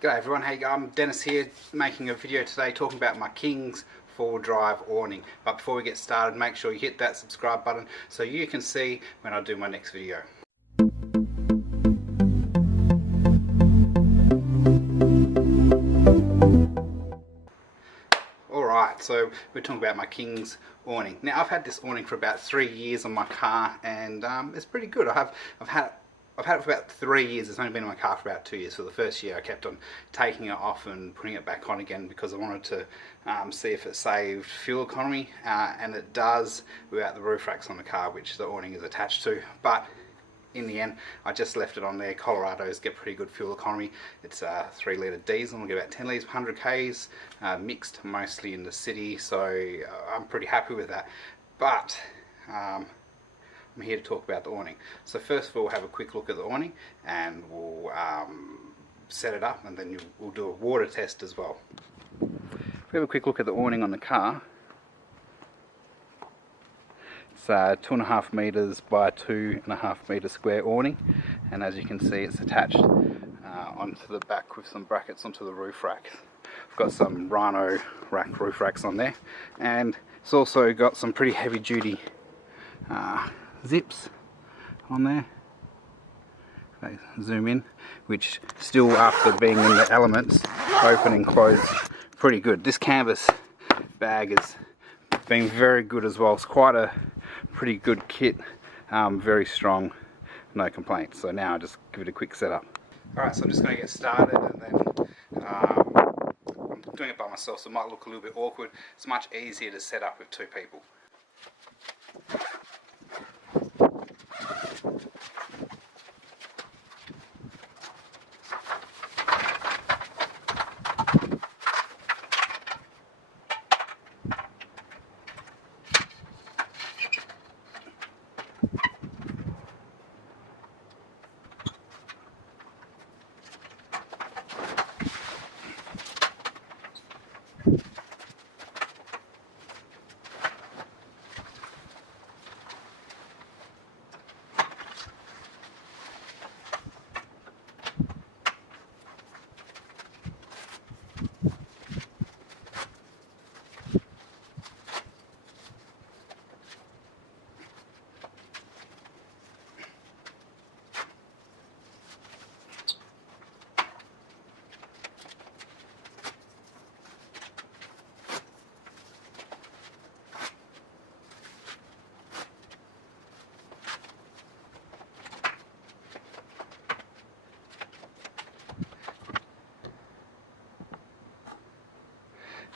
G'day everyone, how you going? I'm Dennis here, making a video today talking about my King's 4-drive awning. But before we get started, make sure you hit that subscribe button so you can see when I do my next video. Alright, so we're talking about my King's awning. Now I've had this awning for about 3 years on my car, and it's pretty good. I've had it for about 3 years. It's only been in my car for about 2 years. For the first year I kept on taking it off and putting it back on again because I wanted to see if it saved fuel economy, and it does without the roof racks on the car, which the awning is attached to. But in the end I just left it on there. Colorado's get pretty good fuel economy. It's a 3-litre diesel, we get about 10 litres per 100 k's, mixed mostly in the city, so I'm pretty happy with that. But I'm here to talk about the awning. So first of all, we'll have a quick look at the awning and we'll set it up, and then we'll do a water test as well. If we have a quick look at the awning on the car, it's 2.5 metres by 2.5 metre square awning, and as you can see it's attached onto the back with some brackets onto the roof rack. I've got some Rhino roof racks on there, and it's also got some pretty heavy duty zips on there. They zoom in, which still, after being in the elements, open and close pretty good. This canvas bag has been very good as well. It's quite a pretty good kit, very strong, no complaints. So now I'll just give it a quick setup. Alright, so I'm just going to get started, and then I'm doing it by myself, so it might look a little bit awkward. It's much easier to set up with 2 people.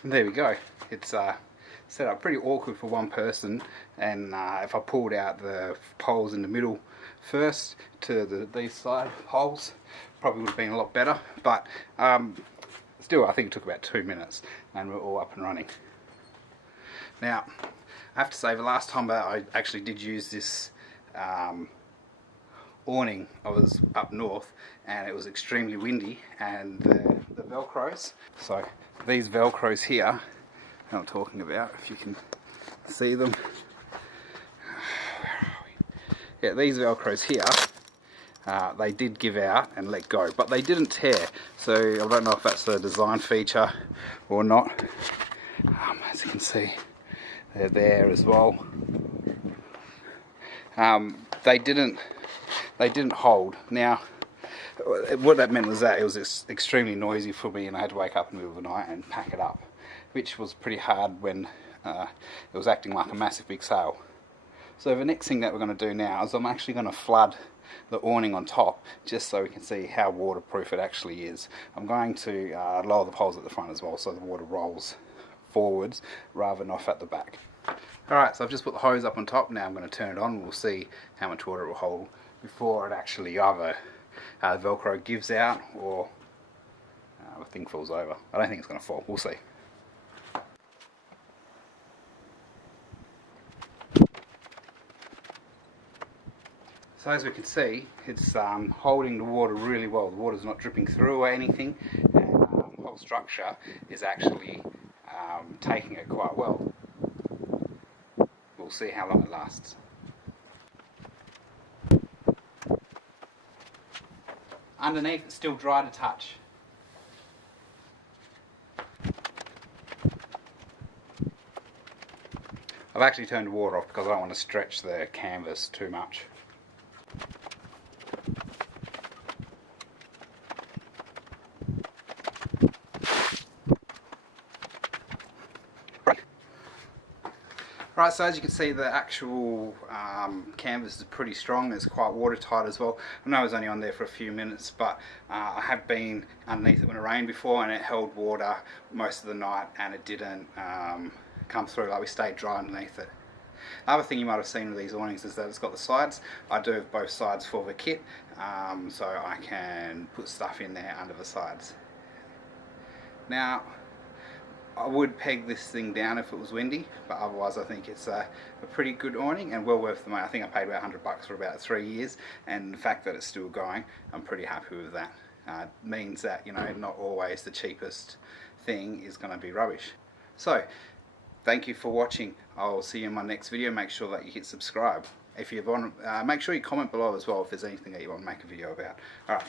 And there we go. It's set up pretty awkward for one person, and if I pulled out the poles in the middle first to these side poles, probably would have been a lot better. But still, I think it took about 2 minutes and we're all up and running. Now I have to say, the last time I actually did use this awning, I was up north and it was extremely windy, and the velcros, so these velcros here that I'm talking about, if you can see them, yeah, these velcros here, they did give out and let go, but they didn't tear, so I don't know if that's a design feature or not. As you can see, they're there as well. They didn't hold. Now what that meant was that it was extremely noisy for me, and I had to wake up in the middle of the night and pack it up, which was pretty hard when it was acting like a massive big sail. So the next thing that we're going to do now is I'm actually going to flood the awning on top, just so we can see how waterproof it actually is. I'm going to lower the poles at the front as well, so the water rolls forwards rather than off at the back. Alright, so I've just put the hose up on top. Now I'm going to turn it on. We'll see how much water it will hold before it actually either Velcro gives out or the thing falls over. I don't think it's going to fall. We'll see. So as we can see, it's holding the water really well. The water's not dripping through or anything, and the whole structure is actually taking it quite well. We'll see how long it lasts. Underneath, it's still dry to touch. I've actually turned the water off because I don't want to stretch the canvas too much. Right, so as you can see, the actual canvas is pretty strong. It's quite watertight as well. I know I was only on there for a few minutes, but I have been underneath it when it rained before, and it held water most of the night, and it didn't come through. Like, we stayed dry underneath it. The other thing you might have seen with these awnings is that it's got the sides. I do have both sides for the kit, so I can put stuff in there under the sides. Now, I would peg this thing down if it was windy, but otherwise I think it's a pretty good awning and well worth the money. I think I paid about $100 for about 3 years, and the fact that it's still going, I'm pretty happy with that. It means that, you know, not always the cheapest thing is going to be rubbish. So, thank you for watching. I'll see you in my next video. Make sure that you hit subscribe. If you want, make sure you comment below as well if there's anything that you want to make a video about. Alright.